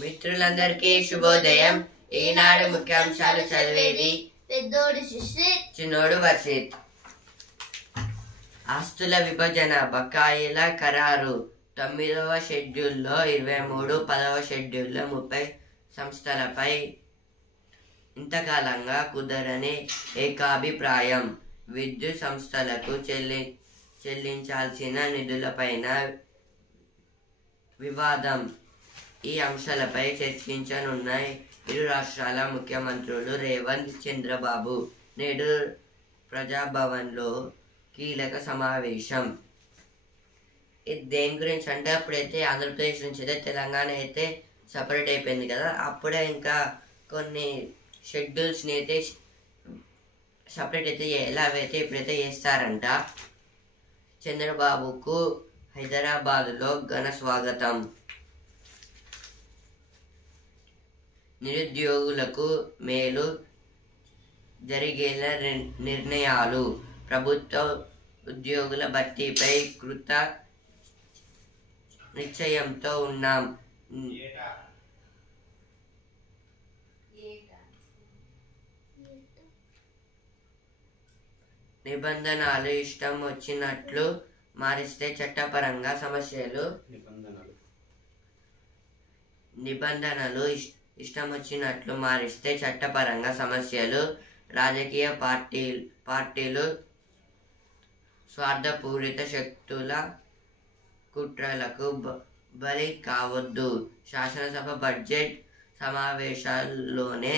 మిత్రులందరికీ శుభోదయం. ఈనాడు ముఖ్యాంశాలు చదివేది పెద్దోడు సుశ్రిత్, చిన్నోడు వర్షిత్. ఆస్తుల విభజన బకాయిల ఖరారు 9వ షెడ్యూల్లో 23, 10వ షెడ్యూల్లో 30 సంస్థలపై ఇంతకాలంగా కుదరని ఏకాభిప్రాయం. విద్యుత్ సంస్థలకు చెల్లించాల్సిన నిధులపైన వివాదం. ఈ అంశాలపై చర్చించనున్న ఇరు రాష్ట్రాల ముఖ్యమంత్రులు రేవంత్, చంద్రబాబు నేడు ప్రజాభవన్లో కీలక సమావేశం. దేని గురించి అంటే అప్పుడైతే ఆంధ్రప్రదేశ్ నుంచి అయితే తెలంగాణ అయితే సపరేట్ అయిపోయింది కదా, అప్పుడే ఇంకా కొన్ని షెడ్యూల్స్ని అయితే సపరేట్ అయితే ఎలాగైతే ఇప్పుడైతే చేస్తారంట. చంద్రబాబుకు హైదరాబాదులో ఘన స్వాగతం. నిరుద్యోగులకు మేలు జరిగేలా నిర్ణయాలు. ప్రభుత్వ ఉద్యోగుల భర్తీపై కృత నిశ్చయంతో ఉన్నాం. నిబంధనలు ఇష్టం వచ్చినట్లు మారిస్తే చట్టపరంగా సమస్యలు. నిబంధనలు ఇష్టం వచ్చినట్లు మారిస్తే చట్టపరంగా సమస్యలు. రాజకీయ పార్టీలు స్వార్థపూరిత శక్తుల కుట్రలకు బలి కావద్దు. శాసనసభ బడ్జెట్ సమావేశాల్లోనే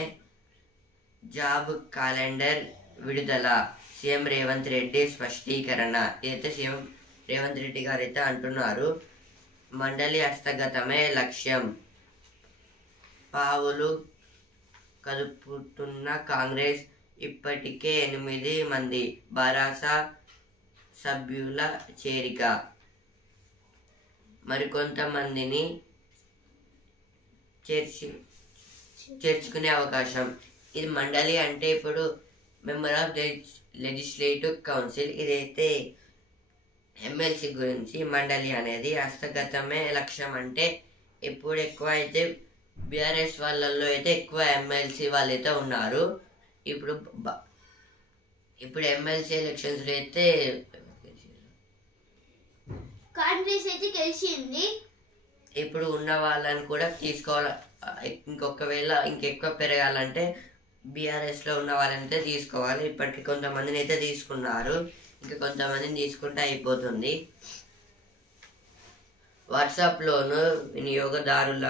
జాబ్ క్యాలెండర్ విడుదల. సీఎం రేవంత్ రెడ్డి స్పష్టీకరణ. ఇదైతే సీఎం రేవంత్ రెడ్డి గారు అయితే అంటున్నారు, మండలి హస్తగతమే లక్ష్యం. పావులు కదుపుతున్న కాంగ్రెస్. ఇప్పటికే 8 మంది భరాస సభ్యుల చేరిక. మరికొంతమందిని చేర్చుకునే అవకాశం. ఇది మండలి అంటే ఇప్పుడు మెంబర్ ఆఫ్ లెజిస్లేటివ్ కౌన్సిల్. ఇదైతే ఎమ్మెల్సీ గురించి. మండలి అనేది హస్తగతమే లక్ష్యం అంటే ఇప్పుడు ఎక్కువ అయితే బీఆర్ఎస్ వాళ్ళల్లో అయితే ఎక్కువ ఎమ్మెల్సీ వాళ్ళు అయితే ఉన్నారు. ఇప్పుడు ఎమ్మెల్సీ ఎలక్షన్స్ లో అయితే కాంగ్రెస్ అయితే గెలిచింది. ఇప్పుడు ఉన్న వాళ్ళని కూడా తీసుకోవాలి. ఇంకొకవేళ ఇంకెక్కువ పెరగాలంటే బీఆర్ఎస్ లో ఉన్న వాళ్ళని అయితే తీసుకోవాలి. ఇప్పటికి కొంతమందిని అయితే తీసుకున్నారు, ఇంకా కొంతమందిని తీసుకుంటే అయిపోతుంది. వాట్సాప్ లోను వినియోగదారుల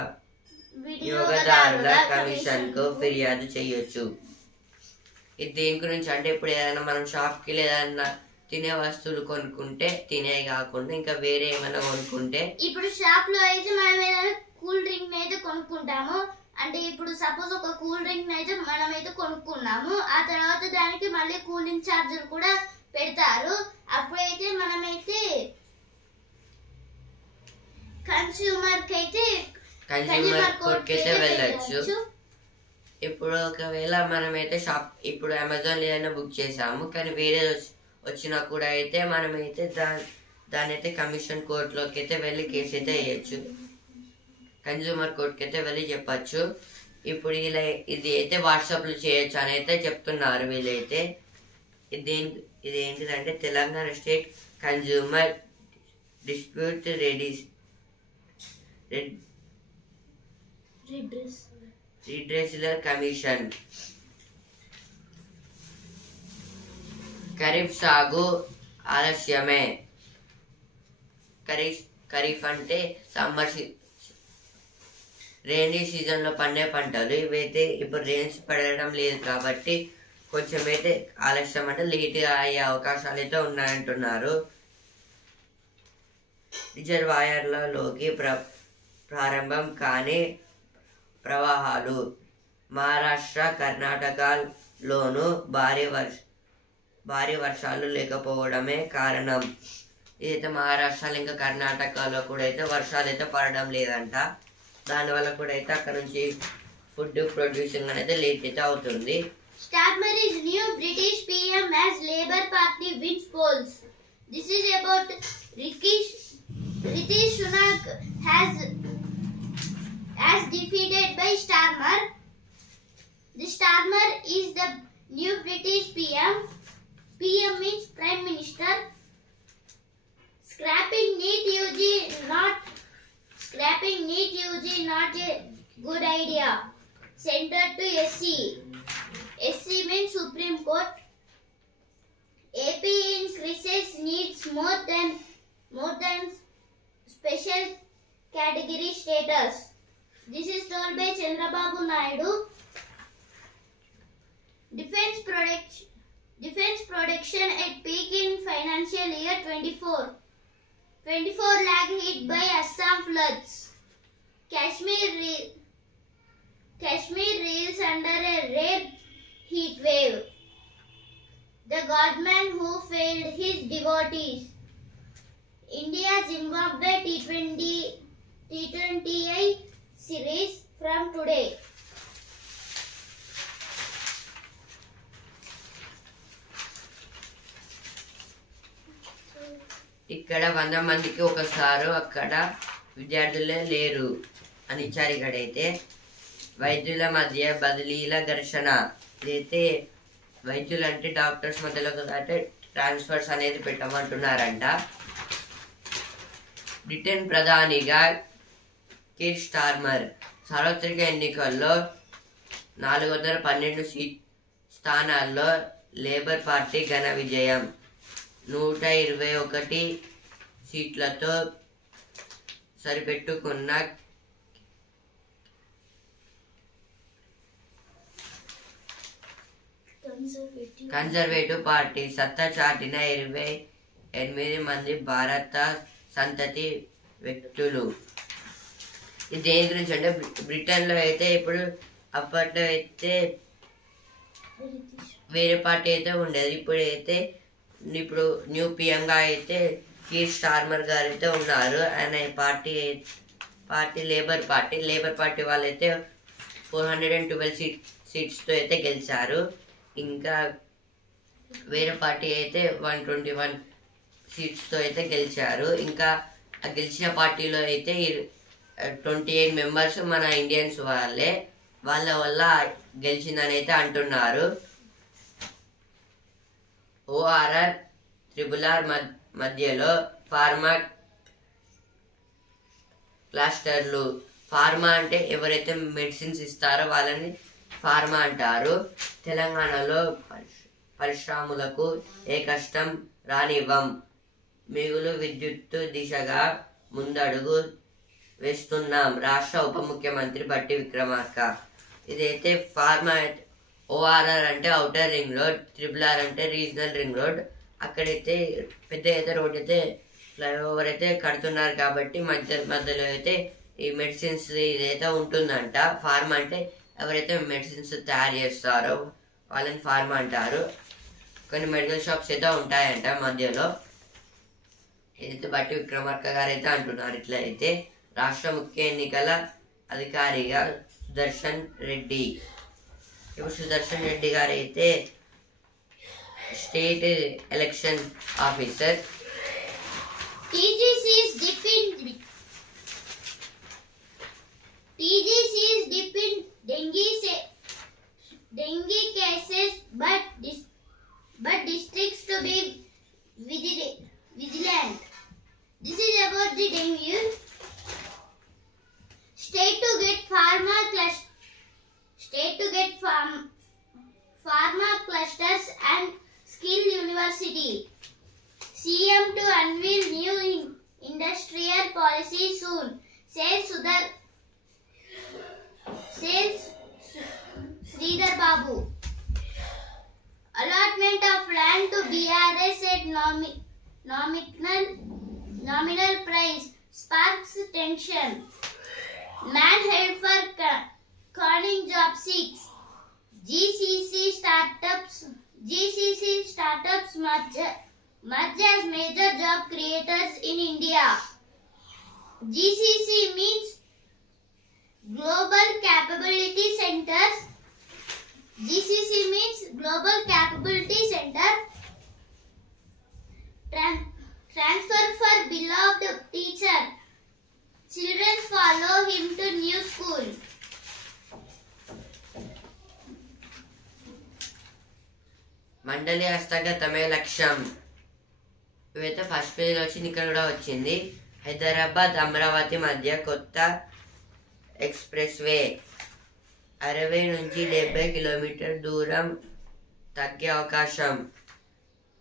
కమిషన్ కు ఫిర్యాదు చేయొచ్చు. ఇది దేని గురించి అంటే ఇప్పుడు ఏదైనా మనం షాప్ కి ఏదైనా తినే వస్తువులు కొనుక్కుంటే, తినే కాకుండా ఇంకా వేరే ఏమైనా కొనుక్కుంటే, ఇప్పుడు షాప్ లో అయితే మనం ఏదైనా కూల్ డ్రింక్ అయితే కొనుక్కుంటాము. అంటే ఇప్పుడు సపోజ్ ఒక కూల్ డ్రింక్ అయితే మనం అయితే కొనుక్కున్నాము, ఆ తర్వాత దానికి మళ్ళీ కూలింగ్ ఛార్జర్ కూడా పెడతారు. అప్పుడైతే మనమైతే కన్స్యూమర్ కోర్ట్ కి అయితే వెళ్ళచ్చు. ఇప్పుడు ఒకవేళ మనమైతే ఇప్పుడు అమెజాన్ ఏదైనా బుక్ చేసాము, కానీ వేరే వచ్చినా కూడా అయితే మనమైతే దాని అయితే కమిషన్ కోర్టులోకి అయితే వెళ్ళి కేసు అయితే వేయచ్చు. కన్స్యూమర్ కోర్టుకి అయితే వెళ్ళి చెప్పచ్చు. ఇప్పుడు ఇది అయితే వాట్సాప్ లో చేయొచ్చు అని అయితే చెప్తున్నారు వీళ్ళైతే. ఇదేంటిదంటే Telangana state consumer dispute redressal commission. Kharif సాగు ఆలస్యమే. ఖరీఫ్ అంటే సమ్మర్ రైనీ సీజన్ లో పండే పంటలు. ఇవైతే ఇప్పుడు రెయిన్స్ పడడం లేదు కాబట్టి కొంచెం అయితే ఆలస్యం అంటే లేట్ గా అయ్యే అవకాశాలు అయితే ఉన్నాయంటున్నారు. రిజర్వాయర్లలోకి ప్రారంభం కాని ప్రవాహాలు. మహారాష్ట్ర, కర్ణాటకలోనూ భారీ వర్షాలు లేకపోవడమే కారణం. ఇదైతే మహారాష్ట్రలో ఇంకా కర్ణాటకలో కూడా అయితే వర్షాలు అయితే పడడం లేదంట. దానివల్ల కూడా అయితే అక్కడ నుంచి ఫుడ్ ప్రొడ్యూసింగ్ అనేది లేట్ అయితే అవుతుంది. Starmer is new British PM as Labour Party wins polls. This is about Rishi Sunak has defeated by Starmer. The Starmer is the new British PM. PM means Prime Minister. Scrapping NEET UG not a good idea. Centered to SC. SC means Supreme Court. AP increases needs more than special category status. This is told by Chandrababu Naidu. Defense production at peak in financial year 24. 24 lakh hit by Assam floods. Kashmir reels under a rare heat wave. The godman who failed his devotees. India Zimbabwe T20I series from today. ఇక్కడ 100 మందికి ఒకసారి అక్కడ విద్యార్థులే లేరు అని ఇచ్చారు. ఇక్కడైతే వైద్యుల మధ్య బదిలీల ఘర్షణ. ఇదైతే వైద్యులు అంటే డాక్టర్స్ మధ్యలో అంటే ట్రాన్స్ఫర్స్ అనేది పెట్టమంటున్నారంట. బ్రిటన్ ప్రధానిగా కీర్ స్టార్మర్ సార్వత్రిక ఎన్నికల్లో 412 స్థానాల్లో లేబర్ పార్టీ ఘన విజయం. 121 సీట్లతో సరిపెట్టుకున్న కన్జర్వేటివ్ పార్టీ సత్తా చాటిన 28 మంది భారత సంతతి వ్యక్తులు. ఇది దేని గురించి అంటే బ్రిటన్లో అయితే ఇప్పుడు అప్పట్లో అయితే వేరే పార్టీ అయితే ఉండేది. ఇప్పుడు న్యూ పిఎంగా అయితే కీర్ స్టార్మర్ గారు అయితే ఉన్నారు. ఆయన పార్టీ లేబర్ పార్టీ వాళ్ళైతే 412 సీట్స్తో అయితే గెలిచారు. ఇంకా వేరే పార్టీ అయితే 121 సీట్స్తో అయితే గెలిచారు. ఇంకా గెలిచిన పార్టీలో అయితే 28 మెంబర్స్ మన ఇండియన్స్ వాళ్ళ వల్ల గెలిచిందని అయితే అంటున్నారు. ORR RRR మధ్యలో ఫార్మా క్లస్టర్లు. ఫార్మా అంటే ఎవరైతే మెడిసిన్స్ ఇస్తారో వాళ్ళని ఫార్మా అంటారు. తెలంగాణలో పరిశ్రమలకు ఏ కష్టం రానివ్వం. మిగులు విద్యుత్తు దిశగా ముందడుగు వేస్తున్నాం. రాష్ట్ర ఉప ముఖ్యమంత్రి బట్టి విక్రమార్క. ఇదైతే ఫార్మా. ORR అంటే ఔటర్ రింగ్ రోడ్, RRR అంటే రీజనల్ రింగ్ రోడ్. అక్కడైతే పెద్ద అయితే రోడ్ అయితే ఫ్లైఓవర్ అయితే కడుతున్నారు కాబట్టి మధ్యలో అయితే ఈ మెడిసిన్స్ ఇదైతే ఉంటుందంట. ఫార్మా అంటే ఎవరైతే మెడిసిన్స్ తయారు చేస్తారో వాళ్ళని ఫార్మా అంటారు. కొన్ని మెడికల్ షాప్స్ అయితే ఉంటాయంట మధ్యలో. ఇదైతే బట్టి విక్రమార్క గారు అయితే అంటున్నారు. ఇట్లా అయితే రాష్ట్ర ముఖ్య ఎన్నికల అధికారిగా సుదర్శన్ రెడ్డి. ఇప్పుడు సుదర్శన్ రెడ్డి గారు అయితే state election officer. TGC is deep in dengue cases, but districts to be vigilant. This is about the dengue. State to get pharma clusters and skill university. CM to unveil new industrial policy soon, says Sridhar Babu. Allotment of land to BRS at nominal price sparks tension. Man held for conning job seeks. GCC startups merge as major job creators in India. GCC means Global Capability Centers. GCC means Global Capability Center. Transfer for beloved teacher. Children follow him to new school. మండలి హస్తగతమే లక్ష్యం. ఇవైతే first పేజీలో వచ్చింది, ఇక్కడ కూడా వచ్చింది. హైదరాబాద్ అమరావతి మధ్య కొత్త ఎక్స్ప్రెస్ వే 60 నుంచి 70 కిలోమీటర్ దూరం తగ్గే అవకాశం.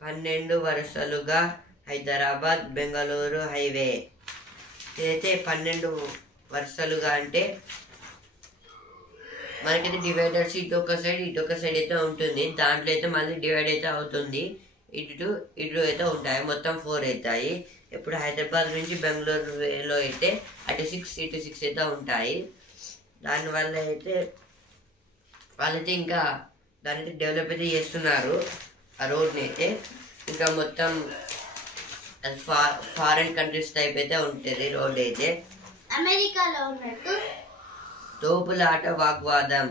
12 వరుసలుగా హైదరాబాద్ బెంగళూరు హైవే. ఇదైతే 12 వరుసలుగా అంటే మనకైతే డివైడర్స్ ఇటు ఒక సైడ్ అయితే ఉంటుంది. దాంట్లో అయితే మళ్ళీ డివైడ్ అయితే అవుతుంది. ఇటు అయితే ఉంటాయి, మొత్తం 4 అవుతాయి. ఇప్పుడు హైదరాబాద్ నుంచి బెంగళూరు వేలో అయితే అటు 6 ఇటు 6 అయితే ఉంటాయి. దానివల్ల అయితే వాళ్ళైతే ఇంకా దాని అయితే డెవలప్ అయితే చేస్తున్నారు ఆ రోడ్ని అయితే. ఇంకా మొత్తం ఫారెన్ కంట్రీస్ టైప్ అయితే ఉంటుంది రోడ్ అయితే. అమెరికాలో ఉన్నట్టు తోపులాట వాగ్వాదం.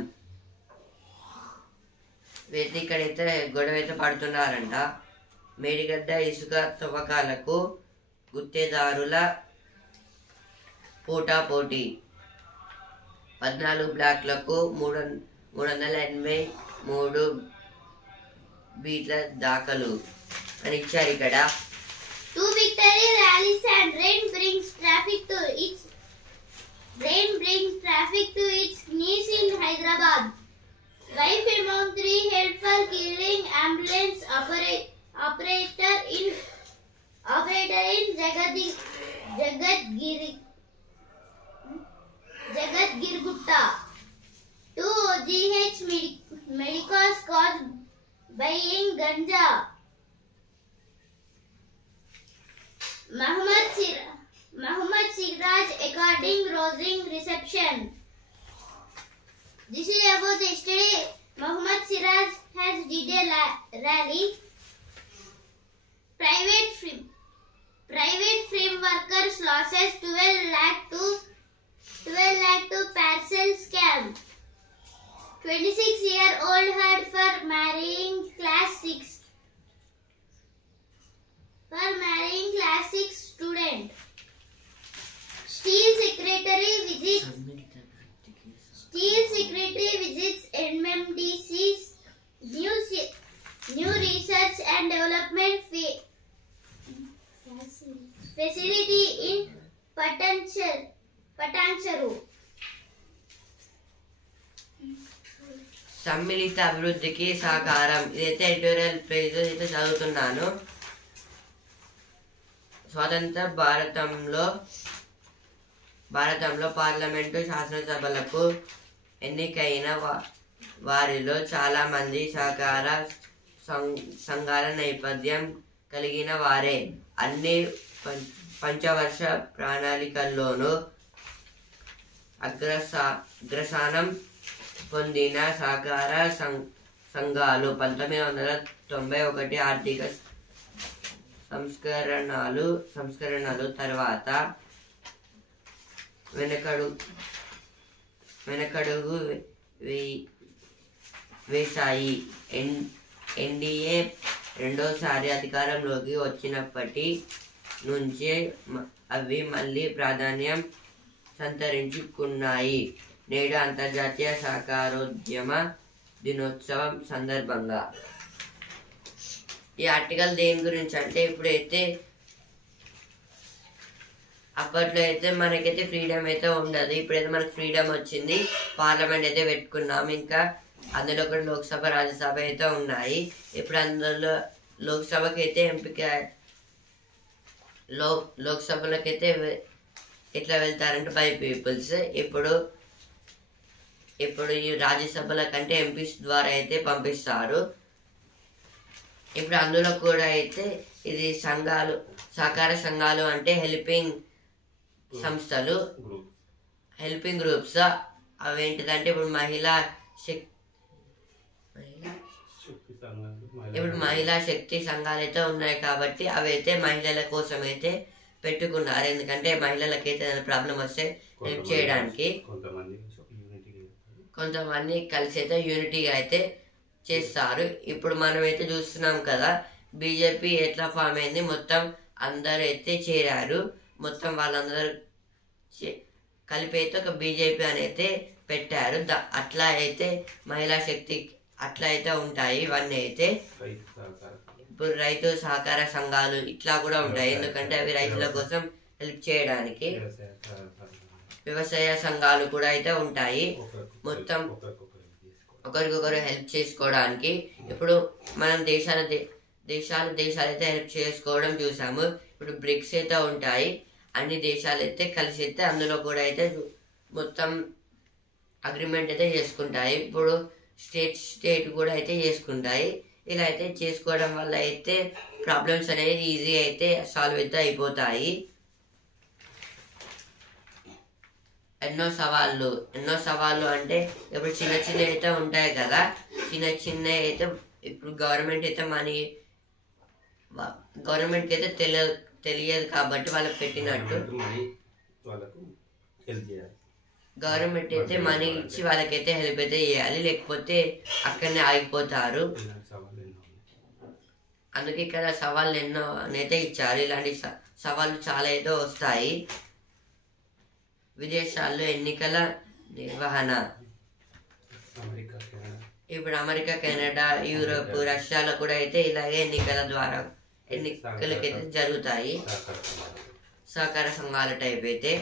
ఇక్కడైతే గొడవ అయితే పడుతున్నారంట. మేడిగడ్డ ఇసుక తవ్వకాలకు గుత్తేదారుల పోటాపోటీ. 14 బ్లాక్లకు 383 బీట్ల దాఖలు అని ఇచ్చారు ఇక్కడ. 2 victory rallies and rain brings traffic to its knees in Hyderabad. Wife among 3 held for killing ambulance operator in Jagadgirgutta. 2 GH medicals caused buying ganja. Muhammad Siraj according Rosing reception. This is about yesterday. Muhammad Siraj has did a rally. Private frame workers losses 12 lakh to parcel scam. 26-year-old heard for marrying class 6 student. Steel Secretary visits MMDC's new research and development facility in Patancheru. సమ్మిళిత అభివృద్ధికి సహకారం. ఇదైతే editorial page అయితే చదువుతున్నాను. స్వతంత్ర భారతంలో parliament శాసనసభలకు ఎన్నికైన వారిలో చాలా మంది సహకార సంఘాల నేపథ్యం కలిగిన వారే. అన్ని పంచవర్ష ప్రణాళికల్లోనూ అగ్రస్థానం పొందిన సహకార సంఘాలు. 1991 ఆర్థిక సంస్కరణలు తర్వాత వెనకడుగు వేశాయి. ఎన్డీఏ రెండోసారి అధికారంలోకి వచ్చినప్పటి నుంచే అవి మళ్ళీ ప్రాధాన్యం సంతరించుకున్నాయి. నేడు అంతర్జాతీయ సహకారోద్యమ దినోత్సవం సందర్భంగా ఈ ఆర్టికల్ దేని గురించి అంటే, ఇప్పుడైతే అప్పట్లో అయితే మనకైతే ఫ్రీడమ్ అయితే ఉండదు. ఇప్పుడైతే మనకు ఫ్రీడమ్ వచ్చింది, పార్లమెంట్ అయితే పెట్టుకున్నాం. ఇంకా అందులో కూడా లోక్సభ రాజ్యసభ అయితే ఉన్నాయి. ఇప్పుడు అందులో లోక్సభకి అయితే ఎంపిక లోక్సభలకైతే ఎట్లా వెళ్తారంటే బై పీపుల్స్. ఇప్పుడు ఈ రాజ్యసభల కంటే ఎంపీస్ ద్వారా అయితే పంపిస్తారు. ఇప్పుడు అందులో కూడా అయితే ఇది సంఘాలు, సహకార సంఘాలు అంటే హెల్పింగ్ సంస్థలు, హెల్పింగ్ గ్రూప్స్. అవేంటిదంటే ఇప్పుడు మహిళా శక్తి సంఘాలు అయితే ఉన్నాయి కాబట్టి అవి అయితే మహిళల కోసం అయితే పెట్టుకున్నారు. ఎందుకంటే మహిళలకైతే ప్రాబ్లం వస్తే హెల్ప్ చేయడానికి కొంతమంది కలిసి అయితే యూనిటీగా అయితే చేస్తారు. ఇప్పుడు మనమైతే చూస్తున్నాం కదా, బీజేపీ ఎట్లా ఫామ్ అయింది, మొత్తం అందరూ అయితే చేరారు. మొత్తం వాళ్ళందరూ కలిపి అయితే ఒక బీజేపీ అని అయితే పెట్టారు. అట్లా అయితే మహిళా శక్తి అట్లా అయితే ఉంటాయి. ఇవన్నీ అయితే ఇప్పుడు రైతు సహకార సంఘాలు ఇట్లా కూడా ఉంటాయి, ఎందుకంటే అవి రైతుల కోసం హెల్ప్ చేయడానికి. వ్యవసాయ సంఘాలు కూడా అయితే ఉంటాయి, మొత్తం ఒకరికొకరు హెల్ప్ చేసుకోవడానికి. ఇప్పుడు మనం దేశాలు అయితే హెల్ప్ చేసుకోవడం చూసాము. ఇప్పుడు బ్రిక్స్ అయితే ఉంటాయి, అన్ని దేశాలు అయితే కలిసి అయితే అందులో కూడా అయితే మొత్తం అగ్రిమెంట్ అయితే చేసుకుంటాయి. ఇప్పుడు స్టేట్ కూడా అయితే చేసుకుంటాయి. ఇలా అయితే చేసుకోవడం వల్ల అయితే ప్రాబ్లమ్స్ అనేది ఈజీ అయితే సాల్వ్ అయితే అయిపోతాయి. ఎన్నో సవాళ్ళు అంటే ఇప్పుడు చిన్న అయితే ఉంటాయి కదా, చిన్న అయితే ఇప్పుడు గవర్నమెంట్కి అయితే తెలియదు కాబట్టి వాళ్ళకి పెట్టినట్టు గవర్నమెంట్ అయితే మనీ ఇచ్చి వాళ్ళకైతే హెల్ప్ అయితే చేయాలి, లేకపోతే అక్కడనే ఆగిపోతారు. అందుకే ఇక్కడ సవాళ్ళు ఎన్నో అయితే ఇచ్చారు. ఇలాంటి సవాళ్ళు చాలా అయితే వస్తాయి. విదేశాల్లో ఎన్నికల నిర్వహణ, ఇప్పుడు అమెరికా, కెనడా, యూరోప్, రష్యాలో కూడా అయితే ఇలాగే ఎన్నికలకైతే జరుగుతాయి. సహకార సంఘాల టైప్ అయితే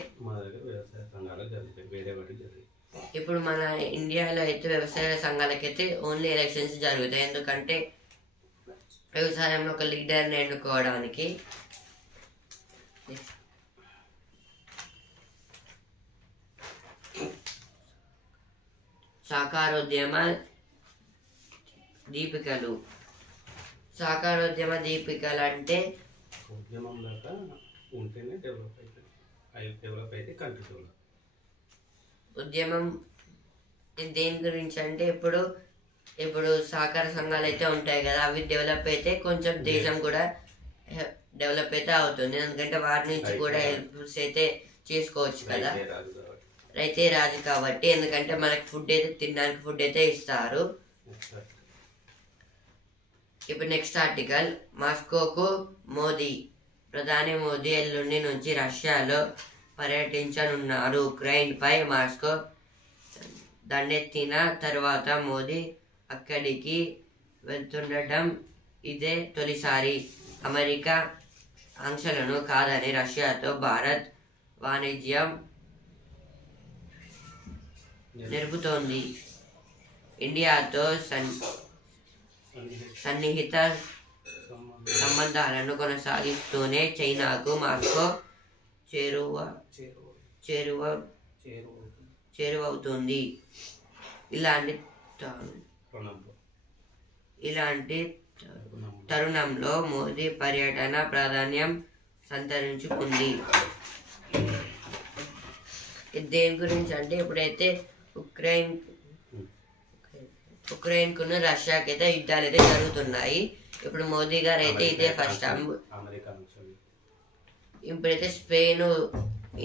ఇప్పుడు మన ఇండియాలో అయితే వ్యవసాయ సంఘాలకైతే ఓన్లీ ఎలక్షన్స్ జరుగుతాయి, ఎందుకంటే వ్యవసాయంలో ఒక లీడర్ని ఎన్నుకోవడానికి. సహకారోద్యమ దీపికలు అంటే ఉద్యమం దేని గురించి అంటే ఇప్పుడు సహకార సంఘాలు అయితే ఉంటాయి కదా, అవి డెవలప్ అయితే కొంచెం దేశం కూడా డెవలప్ అయితే అవుతుంది, ఎందుకంటే వాటి నుంచి కూడా హెల్ప్స్ అయితే చేసుకోవచ్చు కదా. రైతే రాజు కాబట్టి, ఎందుకంటే మనకి తినడానికి ఫుడ్ అయితే ఇస్తారు. ఇప్పుడు నెక్స్ట్ ఆర్టికల్, మాస్కోకు ప్రధాని మోదీ ఎల్లుండి నుంచి రష్యాలో పర్యటించనున్నారు. ఉక్రెయిన్ పై మాస్కో దండెత్తిన తర్వాత మోదీ అక్కడికి వెళ్తుండటం ఇదే తొలిసారి. అమెరికా ఆంక్షలను కాదని రష్యాతో భారత్ వాణిజ్యం జరుపుతోంది. ఇండియాతో సన్నిహిత సంబంధాలను కొనసాగిస్తూనే చైనాకు మాస్కో చేరువవుతుంది. ఇలాంటి తరుణంలో మోదీ పర్యటన ప్రాధాన్యం సంతరించుకుంది. దేని గురించి అంటే ఇప్పుడైతే ఉక్రెయిన్ కును రష్యాకి అయితే యుద్ధాలు అయితే జరుగుతున్నాయి. ఇప్పుడు మోదీ గారు అయితే ఇదే ఫస్ట్ టైం. ఇప్పుడైతే స్పెయిన్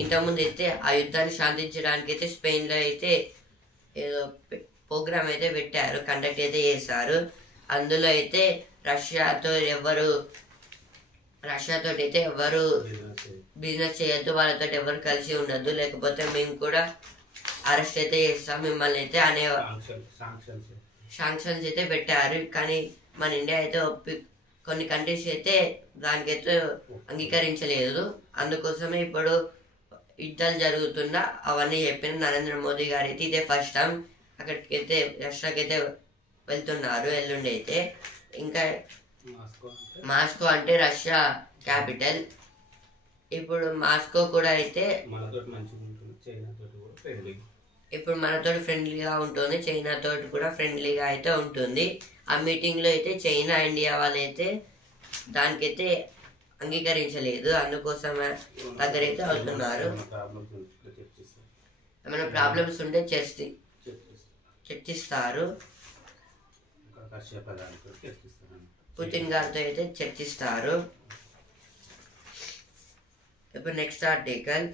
ఇంతకుముందు అయితే ఆ యుద్ధాన్ని శాంతించడానికి అయితే స్పెయిన్ లో అయితే ఏదో ప్రోగ్రామ్ అయితే పెట్టారు, కండక్ట్ అయితే చేశారు. అందులో అయితే రష్యాతో అయితే ఎవరు బిజినెస్ చేయొద్దు, వాళ్ళతో ఎవరు కలిసి ఉండొద్దు, లేకపోతే మేము కూడా అరెస్ట్ అయితే చేస్తాం మిమ్మల్ని అయితే అనే శాంక్షన్స్ అయితే పెట్టారు. కానీ మన ఇండియా అయితే కొన్ని కంట్రీస్ అయితే దానికైతే అంగీకరించలేదు. అందుకోసమే ఇప్పుడు యుద్ధాలు జరుగుతున్నా అవన్నీ చెప్పిన నరేంద్ర మోదీ గారు అయితే ఇదే ఫస్ట్ టైం అక్కడికైతే రష్యాకైతే వెళ్తున్నారు ఎల్లుండి అయితే. ఇంకా మాస్కో అంటే రష్యా క్యాపిటల్. ఇప్పుడు మాస్కో కూడా అయితే ఇప్పుడు మనతో ఫ్రెండ్లీగా ఉంటుంది, చైనా తోటి కూడా ఫ్రెండ్లీగా అయితే ఉంటుంది. ఆ మీటింగ్ లో అయితే చైనా ఇండియా వాళ్ళైతే దానికైతే అంగీకరించలేదు, అందుకోసం దగ్గరైతే అవుతున్నారు. ఏమైనా ప్రాబ్లమ్స్ ఉంటే చర్చిస్తారు. పుతిన్ గారితో అయితే చర్చిస్తారు. ఇప్పుడు నెక్స్ట్ ఆర్టికల్,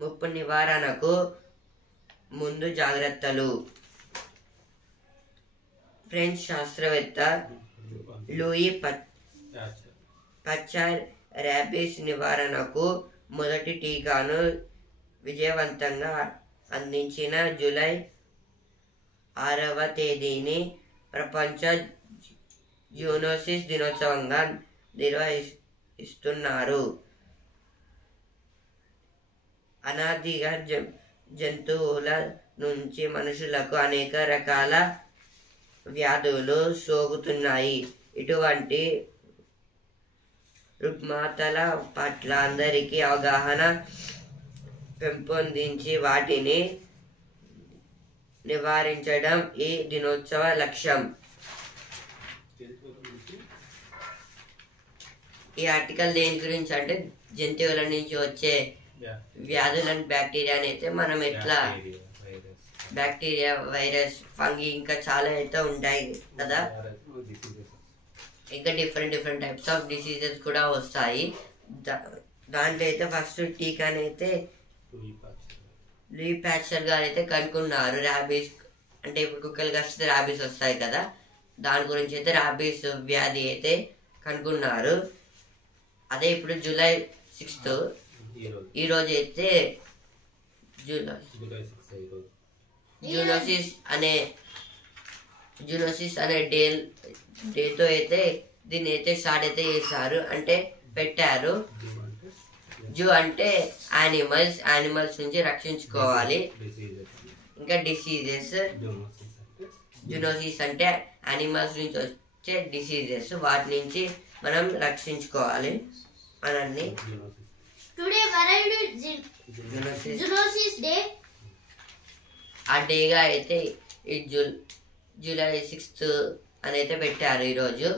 ముప్పు నివారణకు ముందు జాగ్రత్తలు. ఫ్రెంచ్ శాస్త్రవేత్త లూయి పచ్చర్ ర్యాబీస్ నివారణకు మొదటి టీకాను విజయవంతంగా అందించిన జూలై 6వ తేదీని ప్రపంచ జూనోసిస్ దినోత్సవంగా నిర్వహిస్తున్నారు. అనాదిగా జంతువుల నుంచి మనుషులకు అనేక రకాల వ్యాధులు సోకుతున్నాయి. ఇటువంటి రుగ్మతల పట్ల అందరికీ అవగాహన పెంపొందించి వాటిని నివారించడం ఈ దినోత్సవ లక్ష్యం. ఈ ఆర్టికల్ దేని గురించి అంటే జంతువుల నుంచి వచ్చే వ్యాధులను బ్యాక్టీరియాని అయితే మనం ఎట్లా బ్యాక్టీరియా, వైరస్, ఫంగి ఇంకా చాలా అయితే ఉంటాయి కదా. ఇంకా డిఫరెంట్ టైప్స్ ఆఫ్ డిసీజెస్ కూడా వస్తాయి. దాంట్లో అయితే ఫస్ట్ టీకాని అయితే లూయి పాస్చర్ గారు అయితే కనుక్కున్నారు. ర్యాబీస్ అంటే ఇప్పుడు కుక్కలు వస్తే ర్యాబీస్ వస్తాయి కదా, దాని గురించి అయితే ర్యాబీస్ వ్యాధి అయితే కనుక్కున్నారు. అదే ఇప్పుడు జూలై 6 ఈరోజు అయితే జూనోసిస్ అనే డేతో అయితే దీన్ని అయితే స్టార్ట్ అయితే చేశారు, అంటే పెట్టారు. జూ అంటే యానిమల్స్ నుంచి రక్షించుకోవాలి. ఇంకా డిసీజెస్, జూనోసిస్ అంటే యానిమల్స్ నుంచి వచ్చే డిసీజెస్, వాటి నుంచి మనం రక్షించుకోవాలి మనల్ని. Today world zoonosis day. ఆ డేగా అయితే ఈ జూలై 6 అని అయితే పెట్టారు ఈరోజు.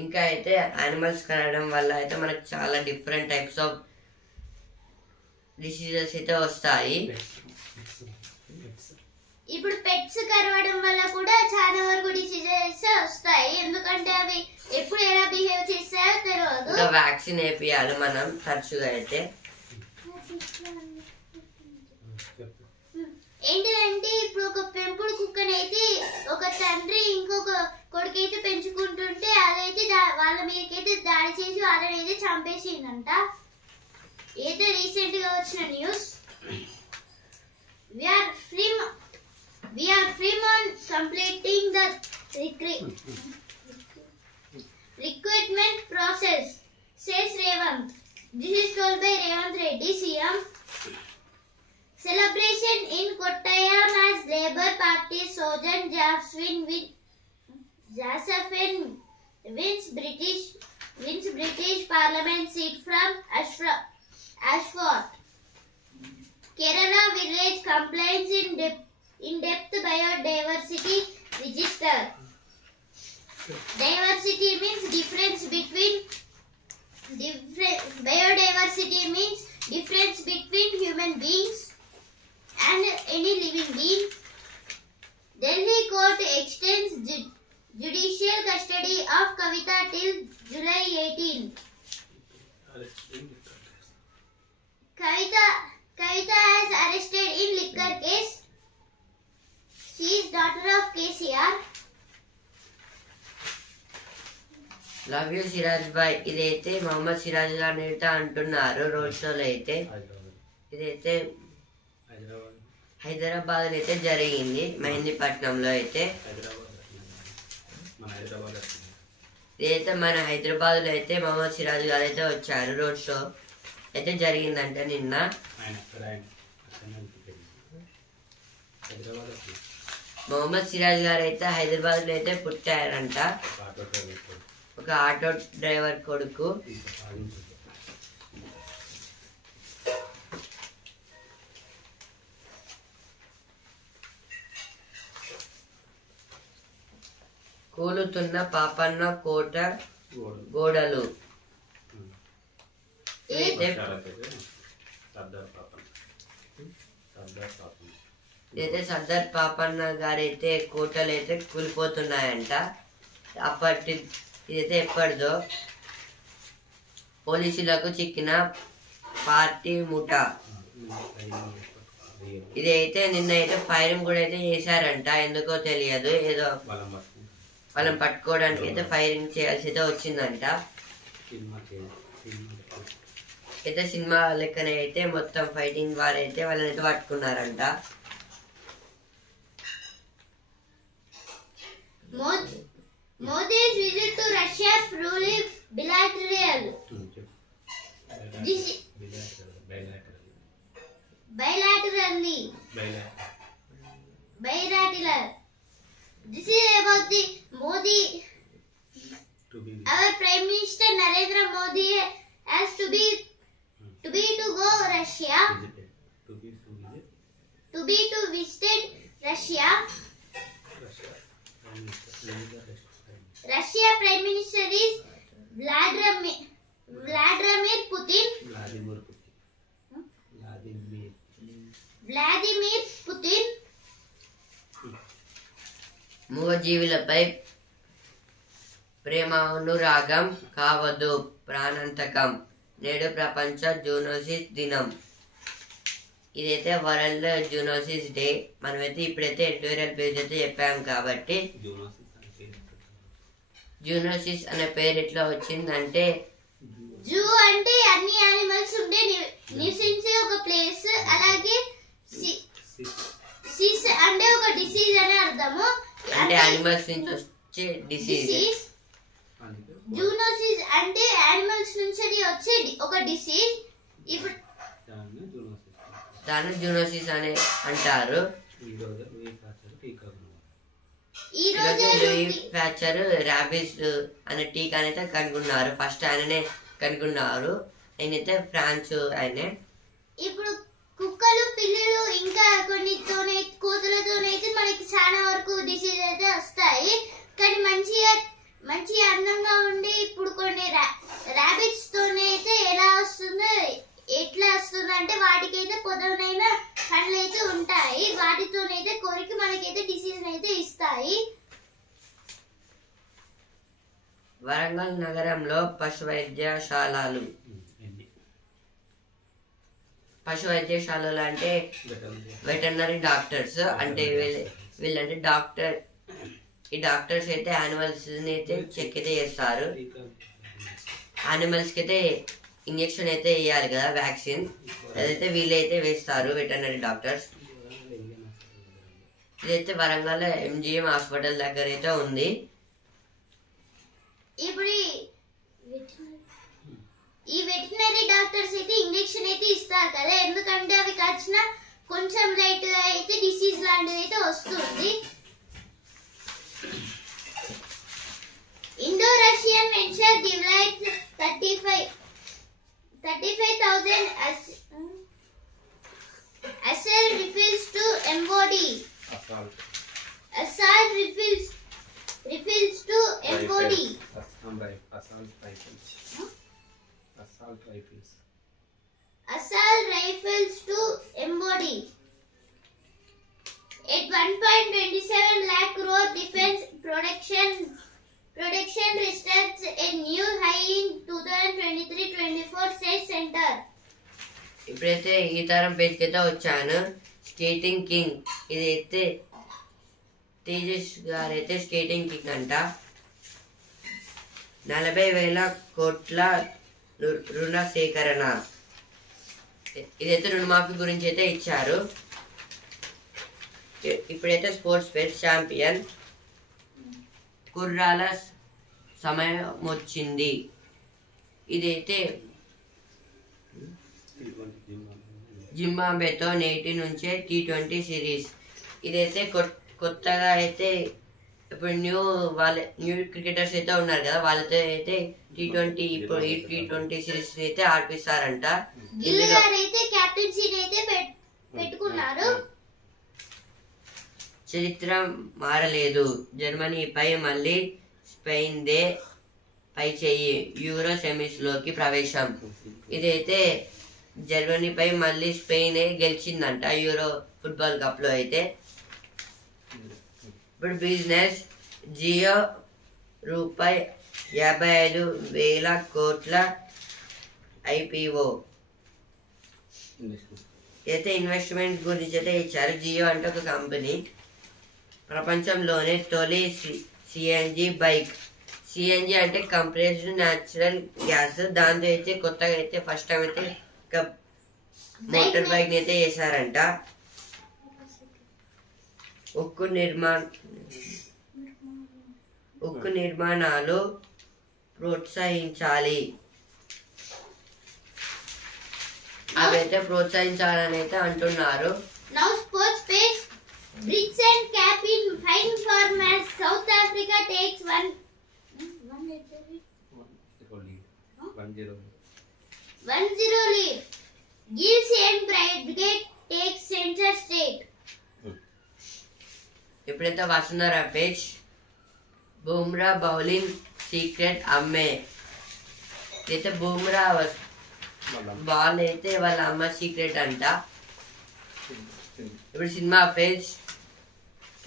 ఇంకా అయితే యానిమల్స్ కనడం వల్ల అయితే మనకు చాలా డిఫరెంట్ టైప్స్ ఆఫ్ డిసీజెస్ అయితే వస్తాయి. ఇప్పుడు పెట్స్ కరవడం వల్ల కూడా చాలా వరకు డిసీజెస్ వస్తాయి, ఎందుకంటే అవి ఎప్పుడు ఎలా బిహేవ్ చేస్తాయో తెలియదు. ఇంకా వ్యాక్సిన్ వేపియాలి మనం తరచుగా అయితే. ఏంటిదంటే ఇప్పుడు ఒక పెంపుడు కుక్కనైతే ఒక తండ్రి ఇంకొక కొడుకైతే పెంచుకుంటుంటే అదైతే వాళ్ళ మీదకైతే దాడి చేసి వాళ్ళని అయితే చంపేసిందంట. అయితే రీసెంట్ గా వచ్చిన news. We are free on completing the recruitment process, says Revant. This is told by Revant Reddy, CM. Celebration in Kottayam as Labour Party Sojan Josephine wins British Parliament seat from Ashford. Kerala village complaints in-depth biodiversity register. Diversity means difference between biodiversity means difference between human beings and any living being. Delhi court extends judicial custody of Kavita till July 18. Kavita is arrested in liquor case. She is daughter of KCR. Love you Siraj bhai. ఇదైతే మొహమ్మద్ సిరాజ్ గారు అయితే అంటున్నారు road షోలో అయితే. ఇదైతే హైదరాబాద్ అయితే జరిగింది, మెహందీపట్నంలో అయితే. ఇదైతే మన హైదరాబాద్ లో అయితే మొహమ్మద్ సిరాజ్ గారు అయితే వచ్చారు. రోడ్ షో అయితే జరిగిందంట నిన్న. మొహమ్మద్ సిరాజ్ గారు అయితే హైదరాబాద్ లో అయితే పుట్టారంట. ఒక ఆటో డ్రైవర్ కొడుకు. కూలుతున్న పాపన్న కోట గోడలు. ఇదైతే సర్దార్ పాపన్న గారైతే కోటలు అయితే కూలిపోతున్నాయంట. ఇదైతే ఎప్పటిదో పోలీసులకు చిక్కిన పార్టీ ముఠా. ఇదైతే నిన్న అయితే ఫైరింగ్ కూడా అయితే చేశారంట, ఎందుకో తెలియదు. ఏదో వాళ్ళని పట్టుకోవడానికి అయితే ఫైరింగ్ చేయాల్సి అయితే వచ్చిందంట. అయితే సినిమా లెక్కనే అయితే మొత్తం ఫైటింగ్ వారైతే వాళ్ళని అయితే పట్టుకున్నారంట. Modi's visit to Russia purely bilateral. Bilateral. This is about the Modi. Our Prime Minister Narendra Modi has to go Russia. To visit Russia. Russia Prime Minister is Vladimir Putin. మూగజీవులపై ప్రేమానురాగం కావద్దు ప్రాణాంతకం. నేడు ప్రపంచ zoonosis దినం. ఇదైతే world zoonosis day. మనమైతే ఇప్పుడైతే editorial page అయితే చెప్పాం కాబట్టి జూనోసిస్ అనే పేరు ఎట్లా వచ్చిందంటే, జూ అంటే అన్ని యానిమల్స్ ఉండే నివసించే ఒక ప్లేస్, అలాగే సిస్ అంటే ఒక డిసీజ్ అని అర్థము, అంటే యానిమల్స్ నుంచి వచ్చే డిసీజ్. జూనోసిస్ అంటే యానిమల్స్ నుంచి వచ్చే ఒక డిసీజ్. ఇప్పుడు దాన్ని జూనోసిస్ అని అంటారు. లూయి ప్యాచర్ ర్యాబిస్ అనే టీకా అయితే కనుగొన్నారు. ఫస్ట్ ఆయననే కనుగొన్నారు. ఆయనైతే ఫ్రాన్స్ ఆయనే. ఇప్పుడు కుక్కలు, పిల్లులు ఇంకా కొన్నితోనే కోతులతోనైతే మనకి చాలా వరకు డిసీజ్ అయితే వస్తాయి. కానీ మంచిగా అందంగా ఉండి ఇప్పుడు కొన్ని ర్యాబిట్స్ తోనైతే ఎట్లా వస్తుందంటే వాటికైతే పొదవనైన కళ్ళు అయితే ఉంటాయి. వాటితోనైతే కొరికి మనకైతే డిసీజ్ అయితే ఇస్తాయి. వరంగల్ నగరంలో పశు వైద్యశాలలు అంటే వెటర్నరీ డాక్టర్స్. అంటే వీళ్ళంటే ఈ డాక్టర్స్ అయితే యానిమల్స్ అయితే చెక్ అయితే చేస్తారు. యానిమల్స్కి అయితే ఇంజెక్షన్ అయితే వేయాలి కదా, వ్యాక్సిన్. అదైతే వీళ్ళైతే వేస్తారు వెటర్నరీ డాక్టర్స్. ఇదైతే వరంగల్ MGM హాస్పిటల్ దగ్గర అయితే ఉంది. ఇప్పుడు ఈ వెటర్నరీ డాక్టర్స్ అయితే ఇంజెక్షన్ అయితే ఇస్తారు కదా, ఎందుకంటే అవి కచ్చిన కొంచెం లైట్ గా అయితే డిసీజ్ లాంటిది అయితే వస్తుంది. Indo-Russian venture divides 35,000 assault rifles to MOD. Assault rifles to MOD. Assault rifles to MOD. At 1.27 lakh crore defense production registered a new high in 2023-24 says center. ఇప్పుడైతే ఈ తరం పేజ్కి అయితే వచ్చాను. Skating king. ఇదైతే తేజస్ గారు అయితే స్కేటింగ్ కింగ్ అంట. 40,000 కోట్ల రుణ సేకరణ. ఇదైతే రుణమాఫీ గురించి అయితే ఇచ్చారు. ఇప్పుడైతే స్పోర్ట్స్ పేజ్ ఛాంపియన్. కుర్రాల సమయం వచ్చింది. ఇదైతే జింబాబ్వేతో నేటి నుంచే T20 సిరీస్. ఇదైతే కొత్తగా అయితే ఇప్పుడు న్యూ క్రికెటర్స్ అయితే ఉన్నారు కదా, వాళ్ళతో అయితే T20 ఇప్పుడు ఈ T20 సిరీస్ అయితే ఆడిపిస్తారంట. పెట్టుకున్నారు. చరిత్ర మారలేదు. జర్మనీపై మళ్ళీ స్పెయిన్దే పై చెయ్యి. యూరో సెమీస్ లోకి ప్రవేశం. ఇదైతే జర్మనీపై మళ్ళీ స్పెయిన్ గెలిచిందంట యూరో ఫుట్బాల్ కప్ లో అయితే. ఇప్పుడు బిజినెస్. జియో ₹55,000 కోట్ల IPO. అయితే ఇన్వెస్ట్మెంట్ గురించి అయితే ఇచ్చారు. జియో అంటే ఒక కంపెనీ. ప్రపంచంలోనే తొలి CNG బైక్ సిఎన్జి అంటే కంప్రెస్డ్ న్యాచురల్ గ్యాస్. దాంతో అయితే కొత్తగా అయితే ఫస్ట్ టైం అయితే మోటార్ బైక్ అయితే చేశారంట. ఉక్కు నిర్మాణాలు ప్రోత్సహించాలి, అవైతే ప్రోత్సహించాలని అయితే అంటున్నారు. Now sports page. Brits and cap in fine form as South Africa takes 1-0 lead. Gills and Bradgate takes center state. ఇప్పుడైతే వస్తున్నారా పేజ్. బుమ్రా బౌలింగ్ సీక్రెట్ అమ్మే. అయితే బుమ్రా బాల్ అయితే వాళ్ళ అమ్మ సీక్రెట్ అంట. ఇప్పుడు సినిమా పేజ్.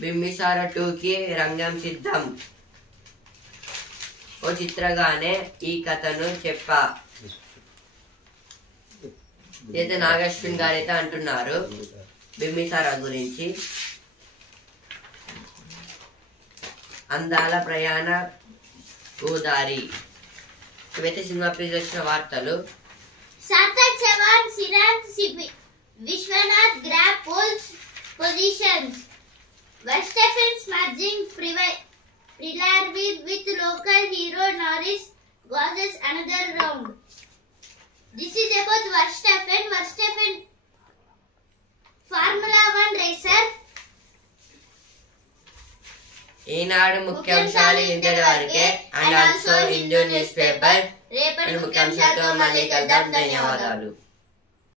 బింబిసార 2కి రంగం సిద్ధం. ఓ చిత్రగానే ఈ కథను చెప్పా. అయితే నాగశ్విన్ గారు అయితే అంటున్నారు బింబిసార గురించి. అందాల ప్రయాణ గోదారి. ఇవైతే సినిమా పేజ్ వచ్చిన వార్తలు. Sarthak Chavan, Sirant Vishwanath grab pole positions. Verstappen smudging Prelari with local hero Norris goes another round. This is about Verstappen. Formula 1 racer. ఈనాడు ముఖ్యాంశాలు ఇంతటి వరకే. And also Hindu news paper. రేపటి ముఖ్యాంశాలతో మళ్ళీ కలుద్దాం. ధన్యవాదాలు.